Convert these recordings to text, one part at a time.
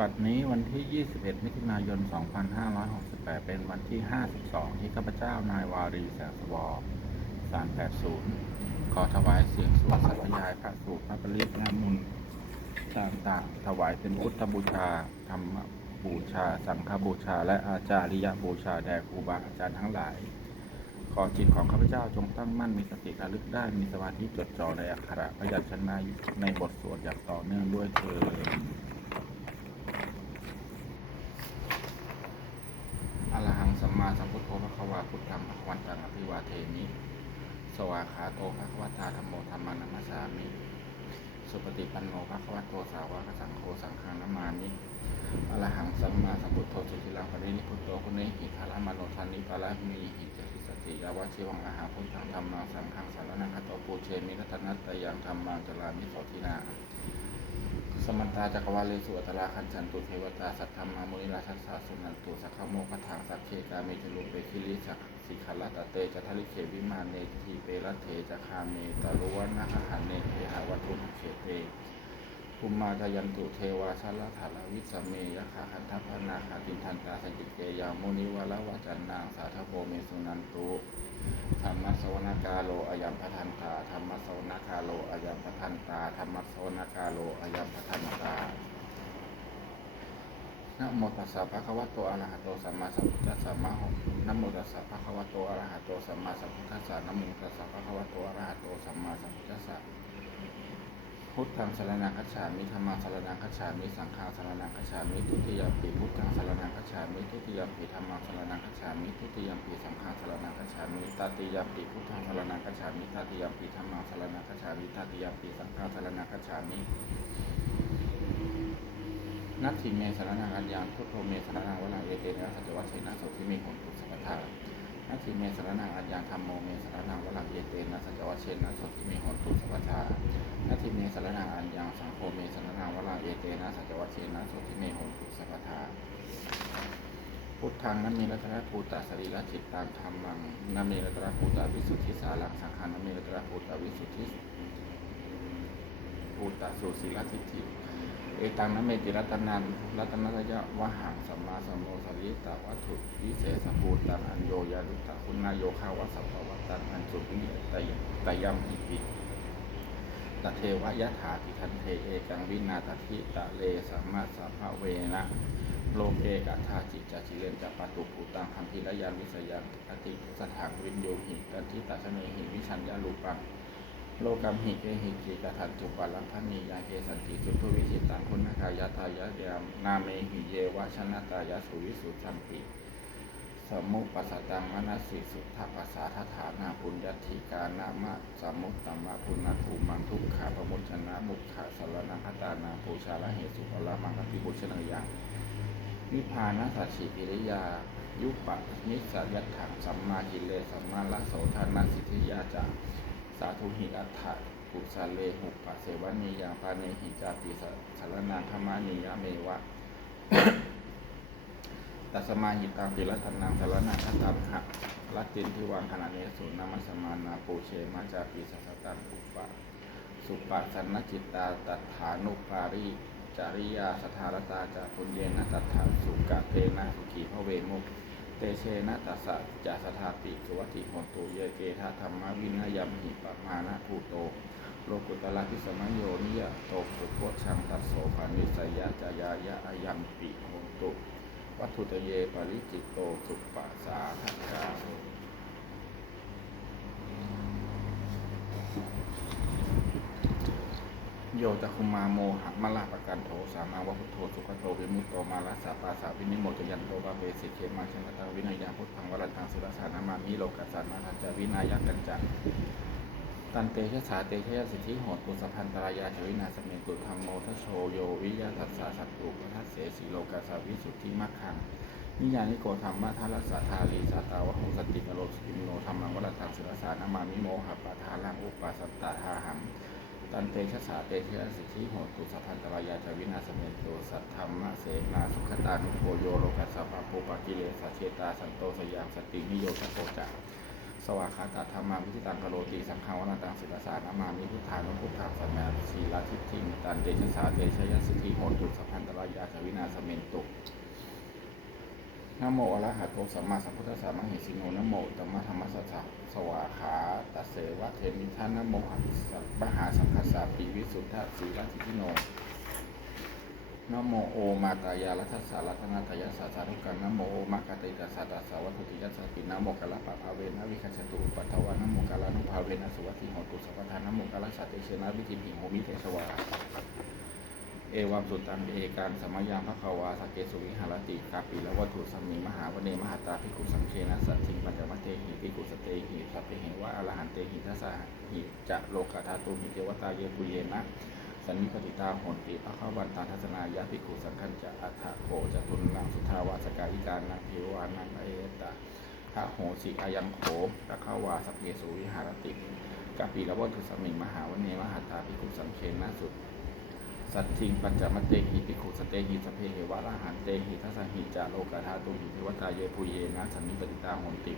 บัดนี้วันที่ 21 มิถุนายน 2568 เป็นวันที่ 52 ที่ข้าพเจ้านายวารีแสงสวร380 ขอถวายเสียงสวดสัตยายพระสูตรพระปริศนามุนต์ต่างๆ ถวายเป็นพุทธบูชา ธรรมบูชา สังฆบูชา และอาจาริยบูชาแด่ครูบาอาจารย์ทั้งหลาย ขอจิตของข้าพเจ้าจงตั้งมั่นมีสติระลึกได้มีสมาธิจดจ่อในอักขระพยัญชนะในบทสวดอย่างต่อเนื่องด้วยเถิด อะระหังสัมมาสัมพุทโธพระค วาพุทธังพระวันตังอภิวาเทมิ สวาขาโตพระควตาธรรมโมธรรมานัมสสามิ สุปฏิปันโนพระควโตสาวกสังโฆสังฆานามานิอรหังสัมมาสัมพุทโธสุติลังปรินิพุทโธคุเนหิคารามโนทานิปาระมีหิจติสติอาวะชีวังอาหาพุทธังธรรมังสังฆังสารนังคัตโตปูเชมิรัตนัตตยังธรรมังจรามิโสทินา สมันตาจักรวาเลสุอัตราคันจันตุเทวตาสัทธรรมามุนิราชสาสุนันตุสักขโมกถางสักเคกาเมจลุเปคิริจักสิขลัตตเตจัทลิเควิมานเนทีเปรัเถจัคาเมตาลุวันนาหหันเนเทหาวัตุเขเตภูมิมาจยันตุเทวาชาลถาลวิสเมยะคาคันทัพนาคาตินทันตาสจิเกยามุนิวาลวาจันนางสาธโพเมสุนันตุธรรมสวนากาโลอายัมพทันตาธรรมสวนากาโลอายัมพทันตาธรรมสวนากาโลอายัมพทันตา นะโมตัสสะภะคะวะโตอะระหะโตสัมมาสัมพุทธัสสะมะหงนะโมตัสสะภะคะวะโตอะระหะโตสัมมาสัมพุทธัสสะนะโมตัสสะภะคะวะโตอะระหะโตสัมมาสัมพุทธัสสะพุทธังสารณังคัจฉามิธัมมังสารณังคัจฉามิสังฆังสารณังคัจฉามิทุติยมปีพุทธังสารณังคัจฉามิทุติยมปีธัมมังสารณังคัจฉามิทุติยมปีสังฆังสารณังคัจฉามิตติยมปีพุทธังสารณังคัจฉามิตติยมปีธัมมังสารณังคัจฉามิตติยมปีสังฆังสารณังคัจฉามิ นัตถิเมสารนังอัญญังพุทโธเมสารนังวลังเอเตนะสัจวัชเชนะโสทิเมหนตุสัพพทานัตถิเมสารนังอัญญังธรรมโมเมสารนังวลังเอเตนะสัจวัชเชนะโสทิเมหนตุสัพพทานัตถิเมสารนังอัญญังสังโฆเมสารนังวลังเอเตนะสัจวัชเชนะโสทิเมหนตุสัพพทาพุทธังนัมเมรัตระภูตาสรีระจิตตังธรรมังนัมเมรัตระภูตาวิสุทธิสารังสังฆานัมเมรัตระภูตาวิสุทธิภูตาสุสีลทิฏฐิ เอตังนะเมติรัตนันรัตนัตยะวะหังสัมมาสัมโมสริตาวัตถุวิเศษภูตังอันโยยาลุตาคุณนายโยคาวะสัพพวัตตังอันสุวิยตยตยัมหิปิตเทวะยะถาติทันเทเอกังวินาตทิตะเลสัมมาสัพพะเวนะโลเกกัทาจิจจิเลนจัปตุภูตังคัมพิรยานวิสยังอติสถางวินโยหิตันทิตัสเนหิวิชัญญาลูปัง โลกัมหิเกหิจิกทันจุปัลลัพพนียาเกสันติสุทธวิชิตังคุณนาคายาตายะเดียมนาเมหิเยวะชนะตายะสุวิสุทธันติสมุปัสสตังมนัสสิสุทธปัสสาทฐานาปุญญติกานามะสมุตตมะปุณณภูมังทุกขาปมุจจนะมุขะสารณคตานาปูชาละเหตุสุภละมังคปิบุชนยังนิพพานัสสิปิริยา ยุปปะนิสสยัตถังสัมมากิเลสัมมาละโสทานาสิทธิยาจา สาธุหิอัฏฐะกุสาเลหุปะเสวนียาปาเนหิจาติสสารนาธรรมานิยาเมวะตัสมาหิตังปิรัตนังสารนาคตังหะลัตตินทิวังขณะเนสุนามัสมานาปูเชมาจาปิสัสตังอุปะสุปะสันนจิตตาตัฐานุปาริจาริยาสถารตาจาปุญเยนะตัฐาสุกะเตนะสุขีพระเวมุ เตเชนะตัสสะจะสถาติสุวัติหนตุเยเกธาธรรมวินยัมหิปมานะภูโต โลกุตละพิสมัญโยนิยโตสุโคชังตัสโสภานิสยะจายายะอายัมปิหนตุ วัตถุตเยปริจิตโตสุปปัสสาทักาโโยจะคุมาโมหะมะลาปะกันโทสามาวะพุทโธสุขโตวิมุตโตมาลาสาปาสาวินิโมตยันโตบาเวสิเคมาชันตาวินัยยาพุทธังวรันตังสุรสานามามิโลกัสานาทันจาวินายักันจังตันเตชะสาเตชะสิทธิโหตุปุสพันตรายาชวินาสเมตุธรรมโมทโชโยวิยาตัสสาสัตตุปทัสเสสีโลกัสาวิสุทธิมัคคังนิยานิโกธรรมะทารัสสะทาลีสัตาวะโหสติกโลสิมโนธรรมังวรันตังสุรสานามามิโมหะปะทาลังอุปปัสสตตาหาหัง ตันเตชะสาเตชะสิทธิโหตุสัพพันตรายาจาวินาสเมโตสัทธรรมะเสนาสุขตานุโพโยโลกัสสะปะปุปะกิเลสะเชตาสันโตสยามสตินิโยทะโกจักสวากขาตธรรมาวิธิตังกโรติสังฆาวนาตังศิลสานามามิพุทธานุพุทธาสัมมาสีลทิฏฐิมตันเตชะสาเตชะสิทธิโหตุสัพพันตรายาสวินาสเมนตุ นโมอะระหะโตสัมมาสัมพุทธัสสะมะเหสิโนนโมตัมมะธรรมสสสะสวาขาตัสเสวะเทมิทันนโมหัสสะมหาสังคัสสะปีวิสุทธะสีลทิทิโนนโมโอมาตายาลัทธสสะรัตนาตายาสาสาธุกันนโมโอมะกะติตัสสะตัสสะวัตุติยัสสปินโมกะละปะภาเวนะวิคัจตุปัตวานโมกะละนุภาเวนะสุวัติโหตุสัพพทานโมกะลสัตเตเชนะวิธิปิโหมิเตสวา เอวัมสุตังเอการสมัยยามพระขาวาสเกสุวิหารติกาปีละวัตถุสมีมหาวเนมหาตาภิกขุสังเคนะสัตถิงปัญจมเตหิภิกขุสเตหิสัพเพเหวะอรหันเตหิทัสสะหิจะโลกาธาตุหิเทวตาเยปุเยนะสันนิปติตาโหนติพระขวันตาทัศนายะภิกขุสังคัญจะอัฏฐโกจะตุนนังสุทาวาสกายิการนังเทวานังเอตะพระโหสิอายังโขพระขาวาสเกสุวิหารติกาปีละวัตถุสมีมหาวเนมหาตาภิกขุสังเคนะสุ สัตถิงปัญจมเตหิปิขุสเตหิสเพเหวะระหันเตหิทัสสหิจาโลกาธาตุหิเทวตาเยปุเยนะสันนิปติตาโหนติ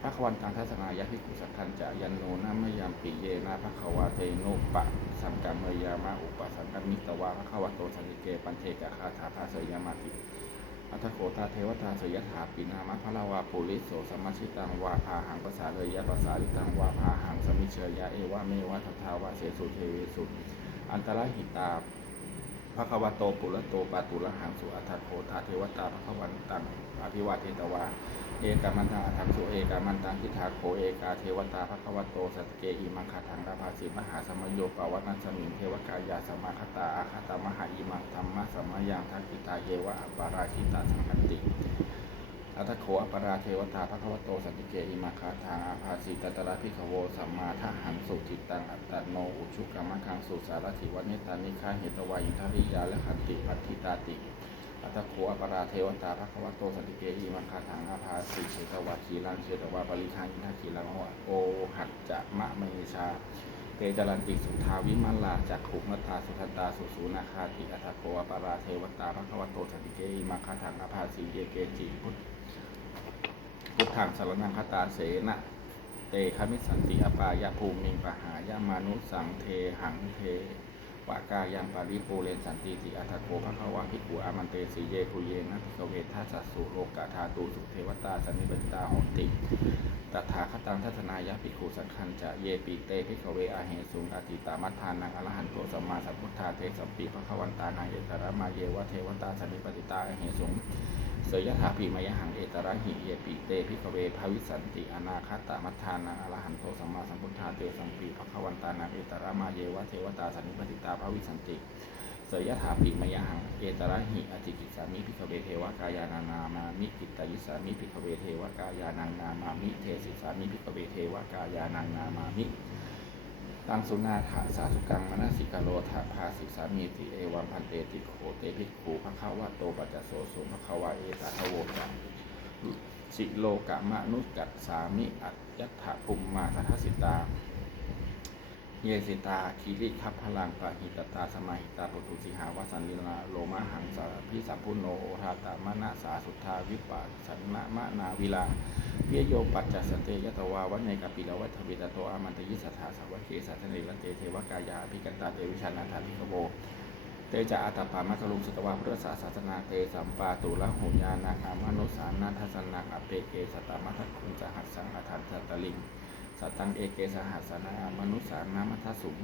พระควันตังทัศนายะภิกขุสักขันจะยันโนนะมยามปิเยนะพระควาเทโนปะสังกัมเมยามะอุปสังกัมมิตวาพระควโตสันติเกปันเทกะคาถาภาเสยามาติอัตโกตาเทวตาเสยถาปินามะพระลาวาปุริโสสมมชิตังวาพาหังภาษาเลยยะภาษาลิตังวาพาหังสมิเชยยะเอวะเมวะทัทาวาเสสุเทวสุ อันตรหิตาพระควโตปุระโตปาตุระหังสุอัฏฐโคทาเทวตาพระควันตังอภิวาเทตวาเอกามันตังอัฏฐสุเอกามันตังทิฏฐาโคเอกาเทวตาพระควโตสัตเกอิมังคาถังราภาสิมหาสมโยปวัตนัสมิงเทวกายาสมาคตาอาคตามหาอิมังธรรมะสมยังทักกิตาเยวะอปาราชิตาสังคติ อัตโขอปราเทวตาพระคัมโตสันติเกอิมาคาทางอาภาสีตตระพิขโวสัมมาทหังสุจิตตังอัตตโนอุชุกรรมคังสุสารถิวันิตานิคาเหตวายิทริยาและขันติปัตติตาติอัตโขอปราเทวตาพระคัมโตสันติเกอิมาคาทางอาภาสีเชตวาคีลังเชตวาปริคายินาคีลังโอหัจจะมะเมชาเตจรันติสุทาวิมัลลาจากขุมตาสุทันตาสุสูนาคาติอัตโขอปราเทวตาพระคัมโตสันติเกอิมาคาทางอาภาสีเยเกจิพุทธ พุทธังสารนังคตาเสนะเตคมิสันติอปายะภูมิงปหายามานุสังเทหังเท วากายังปาริปูเรนสันติติอัตโกภควาภิกุอามันเตสีเยภูเยนะภิกเวทัสสสุโลกาธาตูสุเทวตาสันนิปติตาหนติ ตถาคตังทัศนายะภิกขุสังคัญจะเยปีเตภิกขเวอาเหสุงอติตามัฏฐานังอรหันโตสัมมาสัมพุทธาเทสัมปีภควันตานังเอตระมาเยวะเทวตาสันนิปติตาอเหสุงเสยยถาปีมยหังเอตระหิเยปิเตพิกเวภาวิสันติอนาคตามัฏฐานังอรหันโตสัมมาสัมพุทธาเตสัมปีภควันตานังเอตระมาเยวะเทวตาสันนิปติตาภาวิสันติ เสยยถาปีมยัง เอตระหิอติกิสามิพิกเวเทวกายานานามามิกิตายิสามิพิกเวเทวกายานังนามามิเทสิสามิพิกเวเทวกายานังนามามิตังสุนาถาสาสุกังมนสิกโลธาภาสิสามีติเอวัมพันเตติโขเตภิกขุภะคะวะโตปัจจโสสุภะคะวะเอตาทโวจังสิโลกะมะนุกัสสามิอัตยัตถภูมิมาทัทสิตา เยสิตาคีริคัพพลังปะหิตตาสมาหิตาปุตุสิหาวสันลิลาโลมะหังสารพิสัมพุโนโอทาตามะนะสาสุทธาวิปัสสนะมะนาวิลาเพียโยปัจจัสเตยตวาวันในกปิลวัฏวิตโตอามันตยิสัทธาสาวกเกสัทเนรันเตเทวกายาภิกันตาเตวิชานาธาภิกโวเตจะอัตปามัคลุงสตวาพุทธศาสนาเตสัมปาตุละหุญานาคามนุสานาทัสนังอเปเกสตามัทคุงสหัสสังอทันสัตตลิง สัตตังเอเกสหัสนามนุสานามัทสุง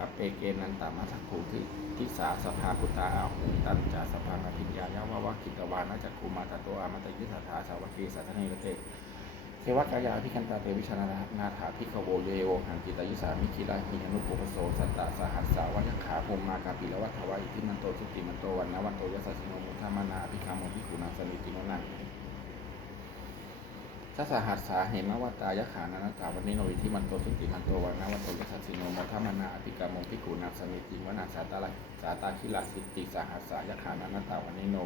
อเปเกนันตามัทคุทิทิสาสภาพุตตาอาหุตันจาสพังอภิญญายาวาวกิตวานาจักคุมาตโตอามัตยิสัทธาสาวกเกสัทเนรเตเทวกายาพิคันตาเตวิชนานาถาพิขโวโยเอโวหังกิตายุสามิคิลาหิอนุปุปโสสัตตาสหัสสาวัยขาภูมมากาปิลวัฏวาอิทิมันโตสุติมันโตวันนวันโตยสัสสิโนมุทามานาอภิคามงพิขุนาสนิติโนนัง ทัสหัสสาเหมวัตายขานานาตาวันนี้โนวิธิมันโตสุติมันโตวันนวันโตยัสสิโนมุทามนาอภิกามงพิขุนาสนิติวนาสาตาลสาตาคิลาสิติสหัสสายขานานาตาวันนี้โน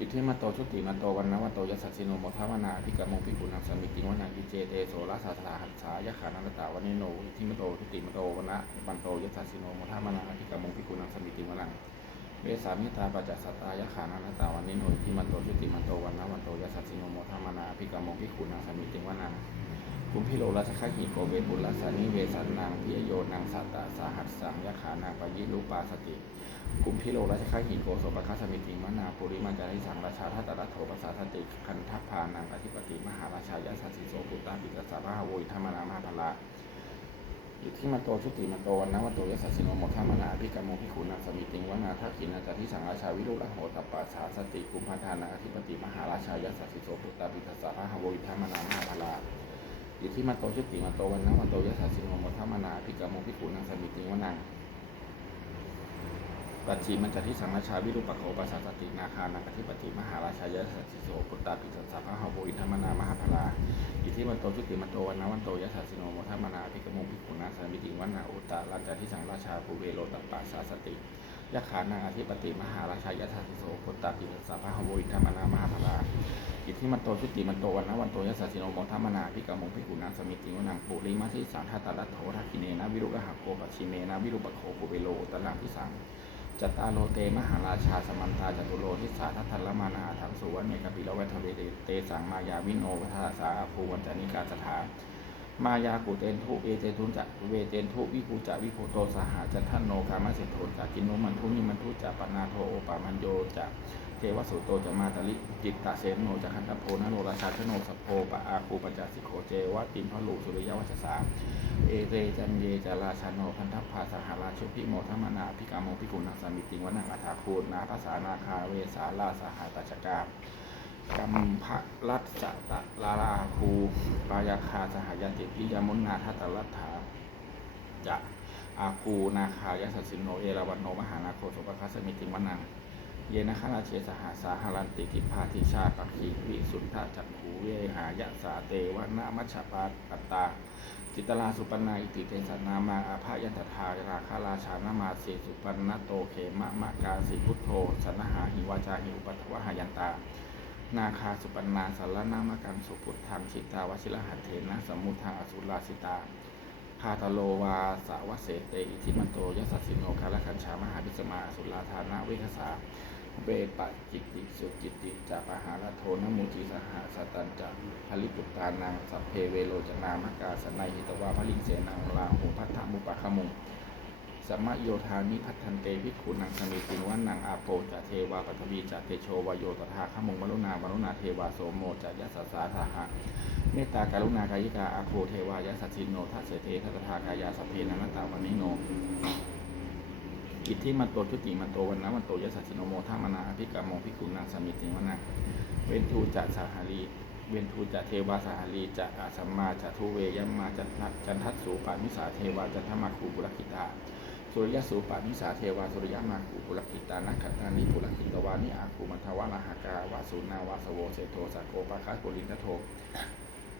อิทธิมาโตชุติมาโตวันนะวันโตยัสสิโนโมทาวนาอภิกรรมงภิกขุนังสมิติวันังอิเจเตโสรัสาสาหัสสายขานันตาวันนิโนอิทธิมาโตชุติมาโตวันนะวันโตยัสสิโนโมทาวนาอภิกรรมงภิกขุนังสมิติวันัง เวสามิตาปัจจสัตตายขานันตาวันนิโนอิทธิมาโตชุติมาโตวันนะวันโตยัสสสิโนโมทาวนาภิกรมงภิขุนังสมิติวนังกุมพิโลรัชคหิโกเวบุลสานิเวสันนางพิยโยนางสัตตาสาหัสสังยะขานางปยิรูปาสติกุมพิโลรัชคหิโกโสปคัสมิติมนาปุริมาจาริสังราชาทัตตรัตโถปสาสติคันทัพพานังอธิปติมหาราชายะสัสสิโสปุตตาปิกสาราโวยธรรมนามาพลา อิทธิมาโตชุติมาโตวันนะวัตโตยสสสิโนโมทามนาพิการมโมภิกขุนาสมิติงวนาทักขินาจาทิสังราชาวิรุฬโหตปัสสาสติกุมพันธานาธิปติมหาราชายสัสสิโสปุตตาปิทัสสะพะโวิธามนามาพลาอิทธิมาโตชุติมาโตวันนะวัตโตยสสสิโนโมทามนาพิการมโมภิกขุนาสมิติงวนา ปัจฉิมันจาทิสังราชาวิรุปโขปัสสตินาคานาอธิปติมหาราชายะสัสสิโสปุตตาปิทัสสะพะโวิธามนามหาพลาอิทธิมันโตชุติมันโตวันนะวันโตยะถาสิโนโมทัมนาภิกมงภิกขุนาสามิติวันนาอุตตะรัจจาทิสังราชาภูเวโรตปปัสสสติยะขานาอธิปติมหาราชายะถาสิโสพุตตาปิตัสสะพะหโวอิธรรมนามหาภลาอิทธิมันโตชุติมันโตวันนะวันโตยะถาสิโนโมทัมนาภิกมงภิกขุนาสามิติวันนังปุริมาทิสังทัตตะรัตโถทักขิเนนะวิรุฬหะโกปัชชิเนนะวิรุปโขภูเวโรตตะลังทิสัง จัตตาโลเตมหาราชาสมันตาจตุโลทิสาทัตทัลมานาถังสุวรรณเมกปิละเวทเวเดเตสังมายาวินโนวัฏสาภูวันจานิกาสถามายากุเตนทุเอเตทุนจะเวเตนทุวิภูจะวิภูโตสหจันทันโนกามาเสโทจากกินโนมันทุนิมันทุจะปนาโทโอปามันโยจัก วสุโตจะมาตลิจิตตะเสนโนจะคันตโพนโนราชาชโนสพโพปะอาคูปัญจสิโขเจวะตินพลูสุริยวัชสาเอเตจันเยจาราชาโนพันธพาสหราชุพิโมทมนาพิกามโมพิกุณังสามิติงวนังอัฏฐาคูนาภาษานาคาเวสาลาสหาตชกากัมภะรัตสตะลาลาคูปายาคาสหายติพิยามุนนาทัตรัตถาจะอาคูนาคายสัสสินโนเอราวันโนมหานาโคสุปคัสสมิติงวนัง เยนะคราเชสหาสาหารันติกิพาธิชาปักขีวิสุทธาจักขูเวหายะสาเตวนามัชปาตตา จิตตลาสุปนาอิติเตสนามาอาภายันตถาราคาราชานามาเสสุปนโตเขมะมะกาสิพุทโธสนหาหิวาจาหิวปัตถวหายันตา นาคาสุปนนาสัลนามกังสุพุทธังชิตาวชิรหัตเถนะสมุทาอสุราสิตาพาตโลวาสาวเสเตอิทิมันโตยสัสสิโนคาลคัญชามหาพิสมาสุราธานะเวคสา เวปะจิตติสุจิตติจะปะหาลโทนมุติสหาสตันจะผลิปุตานังสัพเพเวโรจนามกาสนัยหิตวาพลิงเสนังลาหุพัทธมุปะขมุงสัมมโยธานิพัทธันเตภิกขุนังสมิติงวันนังอาโปจะเทวาปัทวีจะเตโชวโยตถาขมุงมรุณามรุณาเทวาโสโมจะยัสสาทาหะเมตตาการุณากายิกาอาโปเทวายัสสชินโนทัสเสเททัตถากายาสพเพนันตตาวันนิโน กิจที่มันโตชุติมันโตวันนะมันโตยสัสสิโนโมทามนาอภิกรรมโมภิกุนางสมิติวนาเวนทูจะสาหารีเวนทูจะเทวาสาหารีจะอาสัมมาจะทุเวยัมมาจันทจันทัสสูปานิสาเทวาจันทมาคูปุรคิตาสุริยสูปานิสาเทวาสุริยมาคูปุรคิตานักขัตตานิปุรคิตวานิอาคูมัทวาลหากาวาสุนาวาสโวเสโทสักโกปะคัสปุรินทโท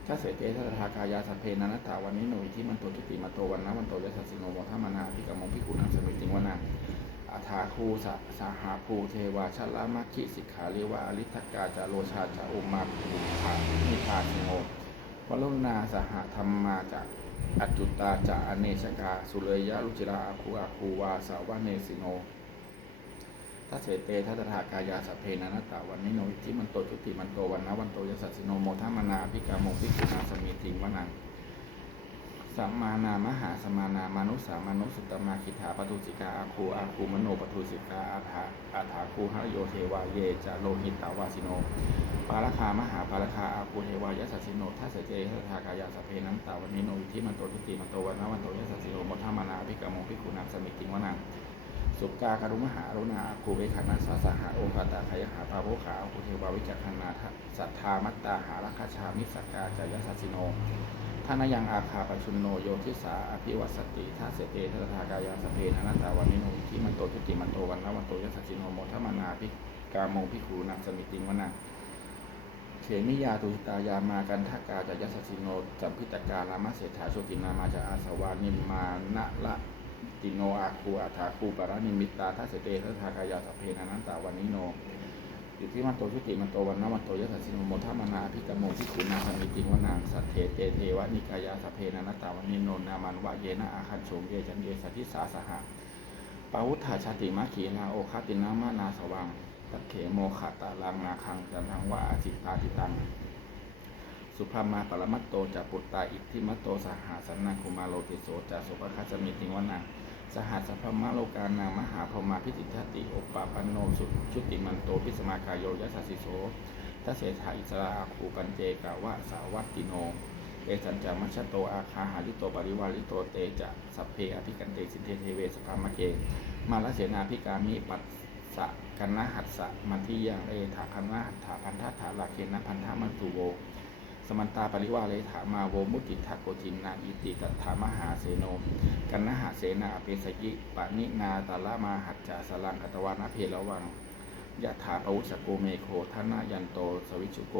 ถ้าเสเตทัตถากายาสัพเพนันตาวันนี้หนุยที่มันโตจุติมันโตวันนะมันโตยสัสสิโนโมทามานาพิกามงพิกุนังสมิติวนาอาถาคูสะสาหาภูเทวาชลามัคคิสิกขาเรวะอริทกาจาโลชาจาอุมาภูภานิพาสิโงวลุนาสหธรรมมาจะอัจจุตาจะอเนชกาสุเรยยะรุจิราอาคูอาคูวาสาวะเนสิโน ถ้าเสเตทัตถากายาสัพเพนันตาวันนิโนอิที่มันโตจุติมันโตวันนะวันโตยสัสสิโนโมทามนาพิกามพิกุณาสมีติงวนังสัมมานามหาสมานามานุสามานุสุตมาคิถาปทุสิกาอาคูอาคูมโนปทุสิกาอาถาอาถาคูหะโยเทวาเยจะโลหิตตาวาสิโนปาลคามหาปาลคาอาคูเทวายสัสสิโนทัสเสเตทัตถากายาสัพเพนันตาวันนิโนอิที่มันโตจุติมันโตวันนะวันโตยสัสสิโนโมทามนาพิกามพิกุณาสมีติงวนัง สุกาการุมหาโรุณาภูเวขานาสาสหาโอภาตาขยหาปาโภขาภูเทวาวิจักขณาสัทธามัตตาหารัคชามิสกาจายสัสสิโนท่านยังอาคาปชุนโนโยทิสาอภิวัสติท่าเสเตทัตากายาสเพนันตาวันนิโนที่มันโตทุติมันโตวันละวันโตยสัสสิโนโมทมานาภิกามงพิคูนังสมิติงวนาเขมิยาตุตายามากันทากาจายสัสสิโนจัมพิตกาลามาเศรษฐาโชตินามาจาอาสวานิมานะละ ติโนอาคูอาถาคูปารานิมิตตาทัสเสเตทัสทากายาสเพนันันตาวันนิโนอยู่ที่มันโตชุติมันโตวันนมันโตยสัสสิโนโมทามนาพิกามโมพิขุนาสมิติวนางสัตเทเตเทวะนิกายาสัพเพนันตาวันนิโนนามันวะเยนะอาคันโฉงเยจันเยสัทธิสาสหะปาวุธาชาติมาขีนาโอคาตินามานาสวังตัเขโมขะตะลังนาคังจันทังวะอาจิตาติตัง สุภามาปรมัตโตจะปุตตาอิทธิมัตโตสหาสันังคุมาโลติโสจะสุภคัสมิติวนังสหัสพมะโลกานังมหาพมาพิจิตติโอปปาปันโนสุชุติมันโตพิสมากายโยยัสสิโสทัเสถาอิสราคูปันเจกาวะสาวัตติโนเอสัญจามัชโตอาคาหาริโตปริวาริโตเตจะสัพเพอภิกันเตสินเทเทเวสภามะเก มาลเสนาพิกามิปัสสะกันนะหัสสะมัทิยังเอถาคันนะหัตถาพันธะถาลาเคนนะพันธะมันตุโว สมันตาปริวาเลถามาโวมุติทักโกจินนาอิติตัถามหาเสโน กันนหาเสนาอเปสยิปะนินาตาละมาหัจจาสลังกัตวานะเพลวังยะถาปวุสโกเมโคทนายันโตสวิชุโก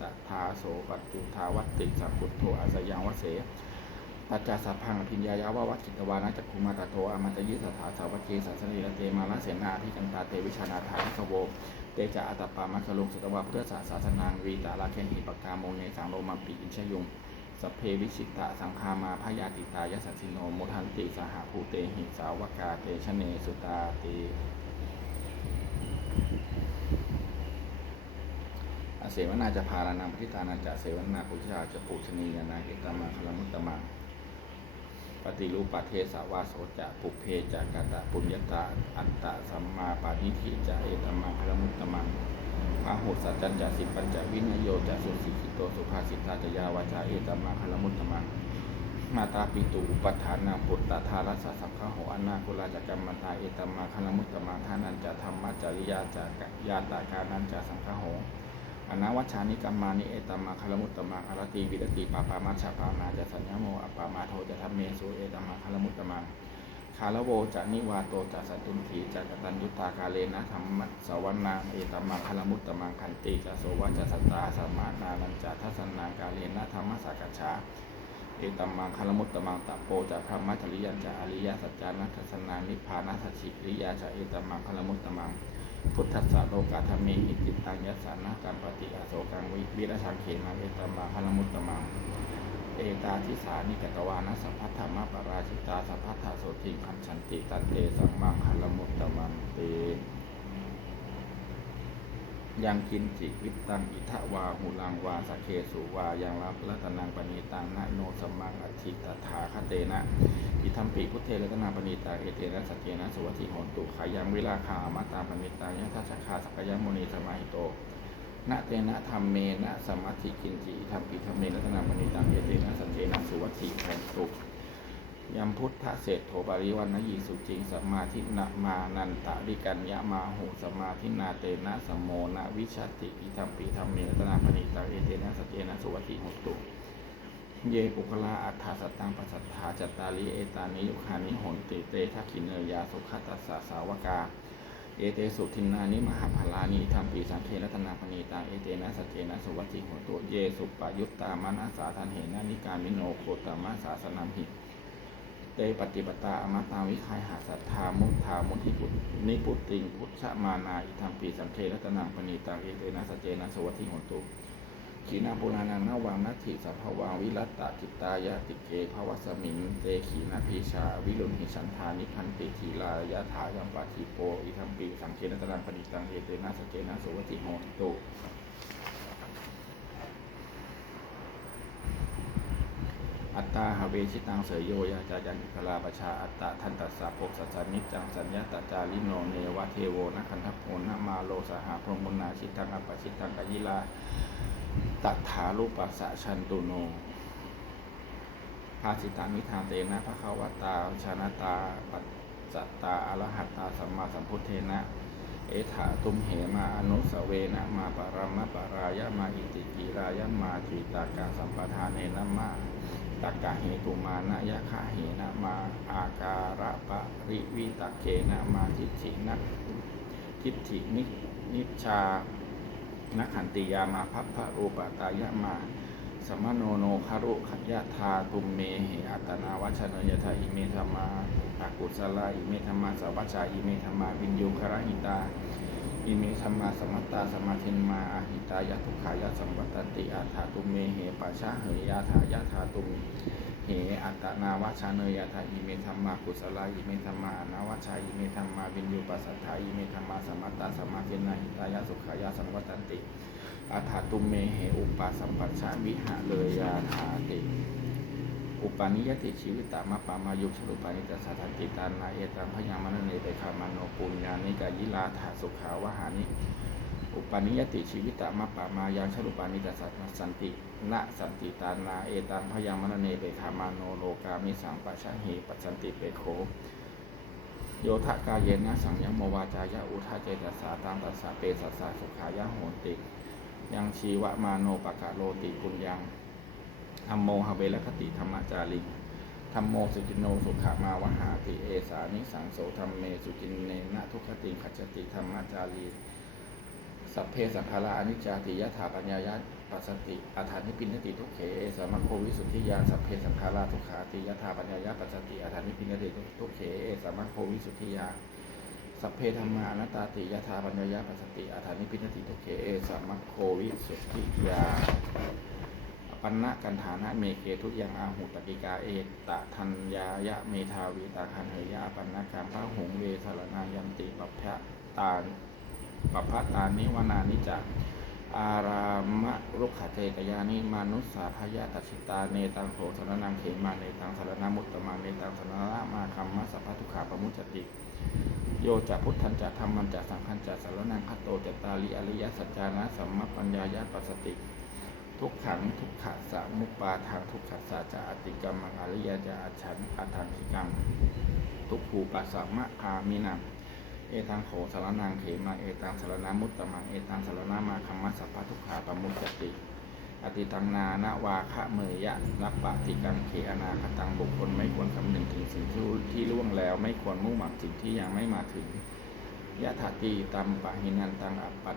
ตถาโสปัจจุทาวัตติสัมพุทโธอาสยังวเสปัจจาสัพพังอภิญญายาวาวัชิตวานะจักคุมาตโตอามันตยิสถาสาวกเกสัสนิรเตมาลเสนาพิจันตาเตวิชานาถานิสโว เตจาอัตปามัคคลุงสุตวาพุทธศาสาสนางวีตาลาเคนหิปกาโมเนสังโลมัมปีอินชยุงสเพวิชิตะสังคามาพยาติตายสัสสิโนโมทันติสหภูเตหิสาวกาเตชเนสุตาเตอเสวนาจะพารานังปฏิทานันจะเสวนาปุชาจะปุชนียานาเกตามาคลมุตตมัง ปฏิรูปะเทสาวาโสจะปุเพจากาตะปุญญาตา อัตตะสัมมาปานิธิจะเอตมังคลมุตตมังมหุสัจจันจะสิปัญจวินโยจะสุสิกิโตสุภาสิตาจะยาวาจาเอตมังคลมุตตมังมาตาปิตุอุปทานาปุตตาทารัสสะสัพพะโหอนาคุลาจักรรมันตาเอตมาคลมุตตมังท่านันจะธรรมจริยาจากยาตาการนันจะสังฆโห อนาวัชานิกรรมานิเอตมาคารมุตตมังอรติวิรติปาปามัชฌาปานาจะสัญญโมอปามาโทจะทัมเมสุเอตมาคารมุตตมังคาลโวจะนิวาโตจะสัตตุนทีจะกตัญยุตตากาเลนะธรรมะสวรรณาเอตมาคารมุตตมังคันติจะโสวะจะสตตาสมานานันจะทัศนากาเลนะธรรมะสักกัจฉาเอตมังคารมุตตมังตะโปจะพระมัจจริยันจะอริยสัจจานัทัศนานิพานัสสิริยาจะเอตมมังคารมุตตมัง พุทธัสสะโลกาธรรมีหิติตังยัสสานะการปฏิอาโศกังวิวิรชังเขมาเอตมาพลมุตตมังเอตาทิสานิกตวานะสัพพัทธมะปราชิตาสัพพัทธโสติคันฉันติตันเตสังมังคลมุตตมังเต ยังกินจิวิตตังอิทะวาหูลังวาสกเคสุวายังรับรัตนังปณีตังนะโนสมมังอัตถิตถาคเตนะอิทัมปิพุทเทรัตนาปณิตาเอเตนะสัจเจนะสุวัติโหนตุขายังวิลาคามาตาปณิตายะทัชคาสักยมุนีสมาหิโตนะเตนะธรรมเมนะสมัติกินจิอิทัมปิธรรมเมรัตนาปณิตังเอเตนะสัจเจนะสุวัติโหนตุ ยัมพุทธเศรษโทปริวันนยีสุจิงสมาธินามานันตะริกัญญามาหุสมาธินาเตนะสมโมนะวิชาติอิทัมปิธรรมเมรัตนาปณิตังเอเตนะสัจเจนะสุวัติหตุเยปุคลาอัฏฐาสตังปัสสัทธาจตตาลิเอตานิยุคานิหนติเตทักขินเนยาสุขตัสสะสาวกา เอเตสุทินนานิมหาภลานิธรรมปีสังเครัตนาปณีตาเอเตนะสจเจนะสุวัติหตุเยสุปยุตตามานาสาทันเหนะนิการมิโนโคตมาสาสนัมหิ เตปฏิปตาอมตาวิคายหาสัทธามุทามุทิปุตนิพุตติงพุทธมานาอิธรรมปีสังเครัตนาปณีตาเอเตนะสเจนะสวัติโหตุขีนาปุรานังนวังนัตถิสัพพวังวิรัตตาจิตตายะติเกภวสมิงเตขีนาพีชา วิรุณหิสันธานิพันติทีลายะถายัมปาทิโปอิทัมปีสังเคนตรังปณิตังเอเตนะสเจนะสุวติโหตุอั ตาหาเวชิตังเสยโยยาจายันคลาปชาอัตตาทันตัสสะภพสัจจนิจังสัญญาตจาริโนเนวะเทโวนะคันทโพนะมาโลสหพรมุนาชิตังอปชิตังกยิลาตัทธารูปัสสะชันตุโนภาสิตามิทานเตนะพระขาวตาชานาตาปัจจัตาอรหัตตาสัมมาสัมพุทเทนะ เอถาตุมเหมาอนุสเวนะมาปรามะปรายะมาอิติกิรายะมาจิตากาสัมปทานเนนะมา ตักกะเหตุมานะยะคะเหนะมาอาการะปะริวิตะเกนะมาทิฏฐินะทิฏฐินินิชานักขันติยามาพัพพะรูปตายะมาสมโนโนคารุขัญาธาตุมเมหิอัตนาวัชนยธาอิเมธรรมาอากุศลาอิเมธรรมาสวัชชาอิเมธรรมาวินโยคารหิตา อิเมธรรมาสมัตตาสมาธินมาอาหิตายะทุกขายะสัมปตติอาถาตุเมเหปัชชาเหยยาถายะธาตุมเหอัตนาวชาเนยธาอิเมธรรมากุศลาอิเมธรรมานาวชาอิเมธรรมาวินโยปัสสัทธาอิเมธรรมาสมัตตาสมาธินาหิตายะสุขายะสัมปตติอาถาตุเมเหอุปาสัมปัชชาวิหะเลยยาถาติ อุปาณิยติชีวิตามะปามายุชลุปานิจสัตติตานาเอตังพยามานเนเปคามานโนปุญญานิกายิลาถาสุขาวหานิอุปาณิยติชีวิตามะปามายังชลุปานิจสัตสันตินะสันติตานาเอตังพยามานเนเปคามานโนโลกามิสังปัชชะเหปัสันติเปโคโยทะกายเยนะสังยมวาจายะอุทาเจตสาตังตัสสะเปสัสสะสุขายะโหติ ยังชีวะมาโนปะกาโลติปุญญัง ธัมโมหเวรคติธรรมจาริงธัมโมสุจินโนสุขามาวหาติเอสานิสังโสธรรมเมสุจินเนนะทุกขติขัจติธรรมจารีสัพเพสังขาราอนิจจาติยถาปัญญายะปัสสติอาถานิปินติทุกเขเอสามัคโควิสุทธิยาสัพเพสังขาราทุกขาติยถาปัญญายะปัสสติอาถานิปินติทุกเขเอสามัคโควิสุทธิยาสัพเพธรรมานัตตาติยถาปัญญายาปัสสติอาถานิพินติทุกเขเอสัมมัคโควิสุทธิยา ปันนะกันฐานะเมเกทุกอย่างอาหุตกิกาเอตะทัญญายะเมทาวีตาคันเหยาปันนะการพระหงเวสารนายันติปัพพะตาปัพพะตานิวนานิจักอารามะรุกขเตกยานิมานุสสาพยาตชิตาเนตังโสสรนังเขมาเนตังสารนามุตตมาเนตังสารนามาคัมมะสัพพทุขาปมุจติ โยจะพุทธันจะธรรมันจะสังฆันจะสารนังคัตโตจตาลิอริยสัจจานะสัมมปัญญายาปัสสติ ทุกขังทุกขะสะมุปาทางทุกขะสะจะอติกรรมังอริยจะอฉันอัทังคิกังทุกขูปัสสะมะอามินังเอตังโขสารนังเขมาเอตังสารนามุตตมังเอตังสารนามาคัมมัสสัพพะทุกขาปมุจจติ อติตังนานาวาคะเมยะนับปะติกังเขอนาคตังบุคคลไม่ควรคำนึงถึงสิ่งที่ที่ล่วงแล้วไม่ควรมุ่งหวังสิ่งที่ยังไม่มาถึงยะถาตีตัมปะหินันตังอปัต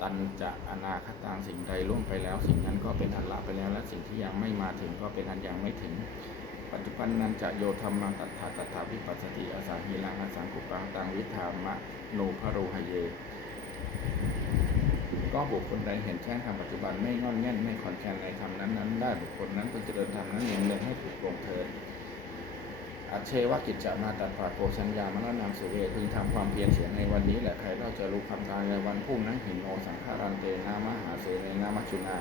ตันจะอนาคตังสิ่งใดล่วงไปแล้ว สิ่งนั้นก็เป็นอันละไปแล้ว และสิ่งที่ยังไม่มาถึงก็เป็นอันยังไม่ถึง ปัจจุบันนันจะโยธรรมังตัทธาตัทธาวิปัสสติอาสาหิลังอาสังกุปังตังวิธามะโนภโรหเย ก็บุคคลใดเห็นแจ้งธรรมปัจจุบันไม่งอนแง่นไม่ขอนแคนในธรรมนั้นๆได้บุคคลนั้นควรเจริญธรรมนั้นเนืองๆให้ถูกลงเถิด อัจเชวกิจจะมาตัดปาโกชัญญามรณามสุเวพึงทำความเพียรเสียในวันนี้แหละใครเราจะรู้คำทางในวันพรุ่งนั้นหินโนสังขารันเตนามหาเสในนามัจจุนา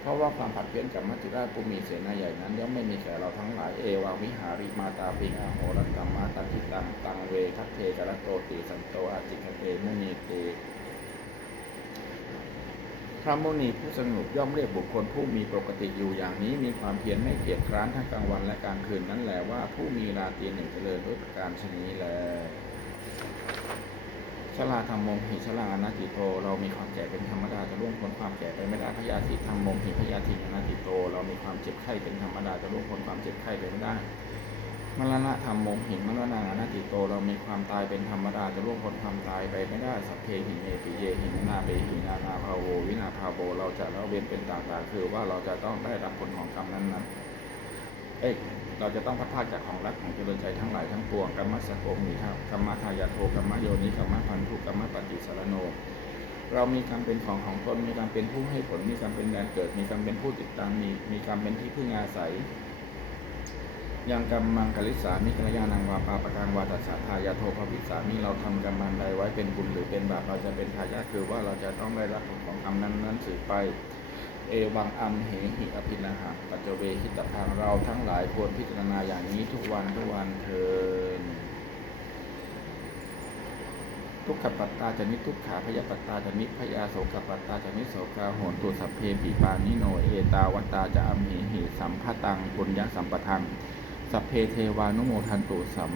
เพราะว่าความผัดเพี้ยนกับมัจจุราชผู้มีเสนาใหญ่นั้นย่อมไม่มีแก่เราทั้งหลายเอวาวิหาริมาตาปิงอาโหรตัมมาตัทิตังตังเวทัเทกรโตติสันโตอาจิคเตมุนีเต ระมุนีผู้สงบย่อมเรียกบุคคลผู้มีปกติอยู่อย่างนี้มีความเพียรไม่เกียจคร้านทั้งกลางวันและกลางคืนนั่นแหละว่าผู้มีราตรีหนึ่งเจริญด้วยประการชนี้แลชลาธรรมมงหิชลาอนาติโต เรามีความแก่เป็นธรรมดาจะล่วงพ้นความแก่ไปไม่ได้พยาธิธรรมมงหิพยาธิอนาติโต เรามีความเจ็บไข้เป็นธรรมดาจะล่วงพ้นความเจ็บไข้ไปไม่ได้ มรณะธรรมมงหิมรณะนาติโตเรามีความตายเป็นธรรมดาจะล่วงพ้นความตายไปไม่ได้สัพเพหิเนปิเยหินาเบหินานาภาโววินาภาโวเราจะละเว้นเป็นต่างๆคือว่าเราจะต้องได้รับผลของกรรมนั้นๆเอ้ยเราจะต้องพัดพาจากของรักของเจริญใจทั้งหลายทั้งปวงกรรมสโกมิครับกรรมทายาโทกรรมโยนิกรรมพันธุกรรมปฏิสารโนเรามีกรรมเป็นของของตนมีกรรมเป็นผู้ให้ผลมีกรรมเป็นแดนเกิด มีกรรมเป็นผู้ติดตามมีมีกรรมเป็นที่พึ่งอาศัย ยังกรรมังกลิสามิกรยานังวาปาปะกังวาตัสสะทายาโทภวิสามิเราทำกรรมันใดไว้เป็นบุญหรือเป็นบาปเราจะเป็นทายาทคือว่าเราจะต้องได้รับผลของกรรมนั้นนั้นสืบไป เอวังอัมเหหิอภินาหะปัจเจเวคิตทางเราทั้งหลายควรพิจารณาอย่างนี้ทุกวันทุกวันเทินทุกขปัตตาจะนิทุกขาพยาปัตตาจะนิพยาโสกปัตตาจะนิโสกาโหนตุสัพเพปิปานิโนเอตาวัตตาจะอัมเหหิสัมภตังปุญญสัมปทัง สัพเพเทวานุโมทันตุสัม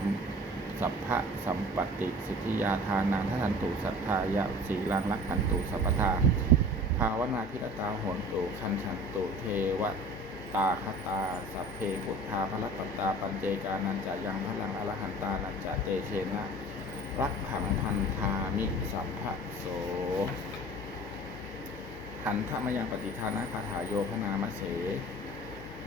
สัพพะสัมปติสิทธิยาทานังทัทันตุสัทธายะสีลังลักขันตุสัพพทาภาวนาพิรตาโหนตุคันฉันตุเทวตาคตา สัพเพพุทธาพระปัตตาปัญเจกานันจะยังพลังอรหันตานันจะเตเชนะรักขังพันธามิสัพพะโสหันธมยังปฏิทานาคาถาโยพนามเส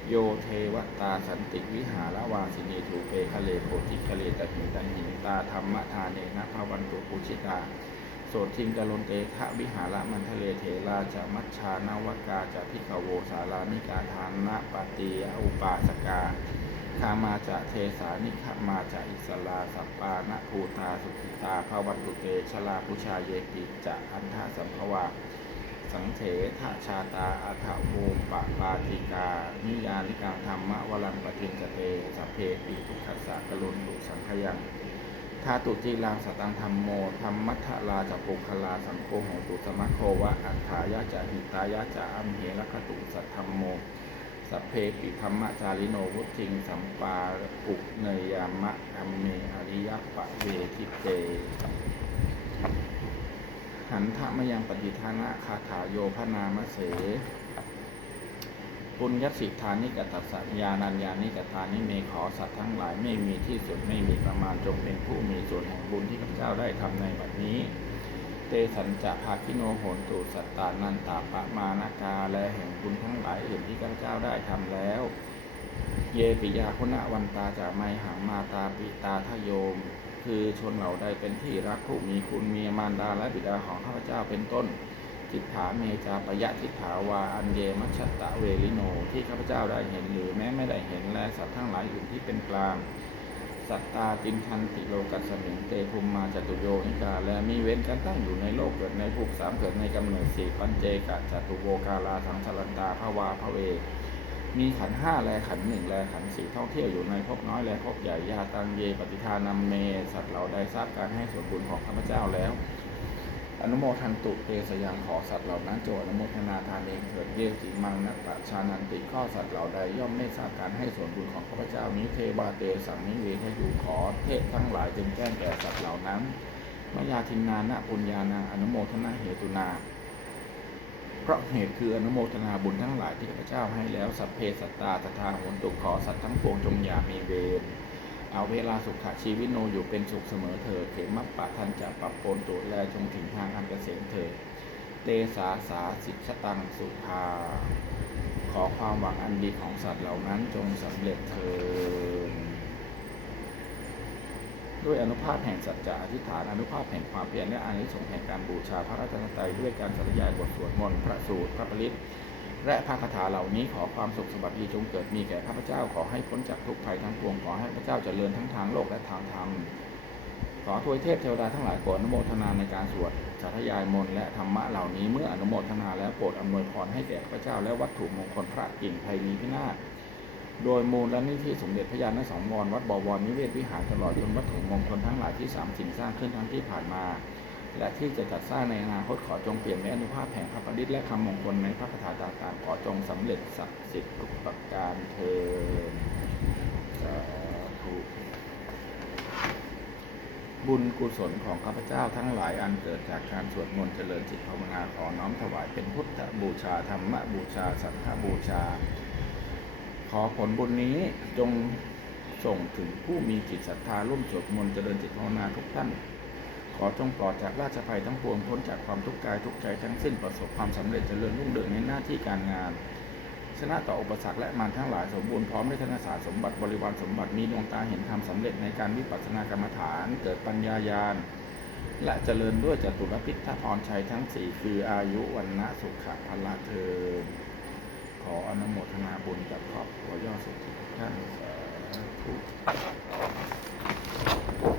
โยเทวตาสันติวิหารวาสินีถูเปคะเลโพธิคะเลตหิตันหินตาธรรมทานเนนะภาวันตุปุชิตาโสทิงกะลนเตทะวิหารมันทะเลเถราจะมัชชานวกาจะพิกโวสารานิกาทานะปฏิอุปาสกาคามาจะเทสานิขมาจะอิสลาสัปปานะภูตาสุขิตาภาวันตุเตชลาพุชาเยปิจะอันทาสัมภวา สังเถทะชาตาอัฐโวปะปาติกา นิยานิกาธรรมะวรังปฏิจเตสัพเพปีทุกขสสะกลุนตุสังขยังทาตุจีรังสตังธรรมโมธรรมัทธลาจะปุคลาสังโฆโหตุสมะโควะอัฏฐายะจะหิตายะจะอัมเหรคตุสัทธรรมโม สัพเพปิธรรมจาริโนวุติงสัมปาปุเนยยามะอัมเมอริยปะเวทิเต หันทะมยังปฏิทานะคาถาโยพนามเสปุญญสิทธานิกตัสสะญาณัญญานิกตานิเมขอสัตว์ทั้งหลายไม่มีที่สุดไม่มีประมาณจงเป็นผู้มีส่วนแห่งบุญที่ข้าพเจ้าได้ทำในบัดนี้ เตสัญจะภาคิโนโหนตุสัตตานันตาปะมานากาและแห่งบุญทั้งหลายอื่นที่ข้าพเจ้าได้ทำแล้ว เยปิยาคุณวันตาจะไมหังมาตาปิตาทโยม คือชนเหล่าใดเป็นที่รักผู้มีคุณมีมารดาและบิดาของข้าพเจ้าเป็นต้นทิฏฐาเมจาปยะทิฏฐาวาอันเยมัชชตะเวลิโน ที่ข้าพเจ้าได้เห็นหรือแม้ไม่ได้เห็นและสัตว์ทั้งหลายอื่นที่เป็นกลาง สัตตาตินทันติโลกัสมิงเตภูมมาจตุโยนิกา และมีเว้นกันตั้งอยู่ในโลกเกิดในภูมิสามเกิดในกำเนิดสี่ปัญเจกะจตุโวกาลาสังสลันตาภวาภเว มีขันห้าแลขันหนึ่งแลขันสี่ท่องเที่ยวอยู่ในภพน้อยแลภพใหญ่ยาตังเยปฏิทานัมเม สัตว์เหล่าใดทราบการให้ส่วนบุญของข้าพเจ้าแล้ว อนุโมทันตุเตสยังขอสัตว์เหล่านั้นโจอนุโมทนาทานเองเถิดเยจิมังนัตตะชานันติข้อสัตว์เหล่าใดย่อมไม่ทราบการให้ส่วนบุญของข้าพเจ้านี้เทวาเตสังนิเวทอยู่ขอเทพทั้งหลายจึงแจ้งแก่สัตว์เหล่านั้นมยาทินนานะปุญญานาอนุโมทนาเหตุนา เพราะเหตุคืออนุโมทนาบุญทั้งหลายที่ข้าพเจ้าให้แล้วสัพเพสัตตาตถาโหนตุขอสัตว์ทั้งปวงจงอย่ามีเวรเอาเวลาสุขชีวิตโนอยู่เป็นสุขเสมอเถิดเขมัปปะทันจะปรับโปนตุแลจงถึงทางอันเกษมเถิดเตสาสาสิชตังสุภา ขอความหวังอันดีของสัตว์เหล่านั้นจงสำเร็จเถิด ด้วยอนุภาพแห่งสัจจะอธิษฐานอนุภาพแห่งความเพียรและอานิสงส์แห่งการบูชาพระรัตนตรัยด้วยการสรยายบทสวดมนต์พระสูตรพระปริตและพระคาถาเหล่านี้ขอความสุขสวัสดีจงเกิดมีแก่ข้าพเจ้าขอให้พ้นจากทุกภัยทั้งปวงขอให้พระเจ้าเจริญทั้งทางโลกและทางธรรมขอทวยเทพเทวดาทั้งหลายโปรดอนุโมทนาในการสวดสาธยายมนต์และธรรมะเหล่านี้เมื่ออนุโมทนาแล้วโปรดอำนวยพรให้แก่ข้าพเจ้าและวัตถุมงคลพระกิ่งไพรีพินาศ โดยมูลและนิธิสมเด็จพระญาณสังวรวัดบวรนิเวศวิหารตลอดจนวัตถุมงคลทั้งหลายที่สามสิ่งสร้างขึ้นทั้งที่ผ่านมา และที่จะจัดสร้างในอนาคตขอจงเปลี่ยนในอนุภาพแห่งพระปริตและคำมงคลในพระคาถาต่างๆขอจงสำเร็จศักดิ์สิทธิ์ทุกประการเทินบุญกุศลของข้าพเจ้าทั้งหลายอันเกิดจากการสวดมนต์เจริญจิตภาวนาขอน้อมถวายเป็นพุทธบูชาธรรมบูชาสังฆบูชา ขอผลบุญนี้จงส่งถึงผู้มีจิตศรัทธาร่วมสวดมนต์เจริญจิตภาวนาทุกท่าน ขอจงปลอดจากราชภัยทั้งปวงพ้นจากความทุกข์กายทุกใจทั้งสิ้นประสบความสำเร็จเจริญรุ่งเรืองในหน้าที่การงาน ชนะต่ออุปสรรคและมารทั้งหลายสมบูรณ์พร้อมด้วยธนศาสตร์สมบัติบริวารสมบัติมีดวงตาเห็นธรรมสำเร็จในการวิปัสสนากรรมฐานเกิดปัญญายาณและเจริญด้วยจตุรพิทธพรชัยทั้งสี่คืออายุวันนะสุขะพละเทิน ขออนุโมทนาบุญกับครอบครัวยอดสุดทุกท่านสาธุ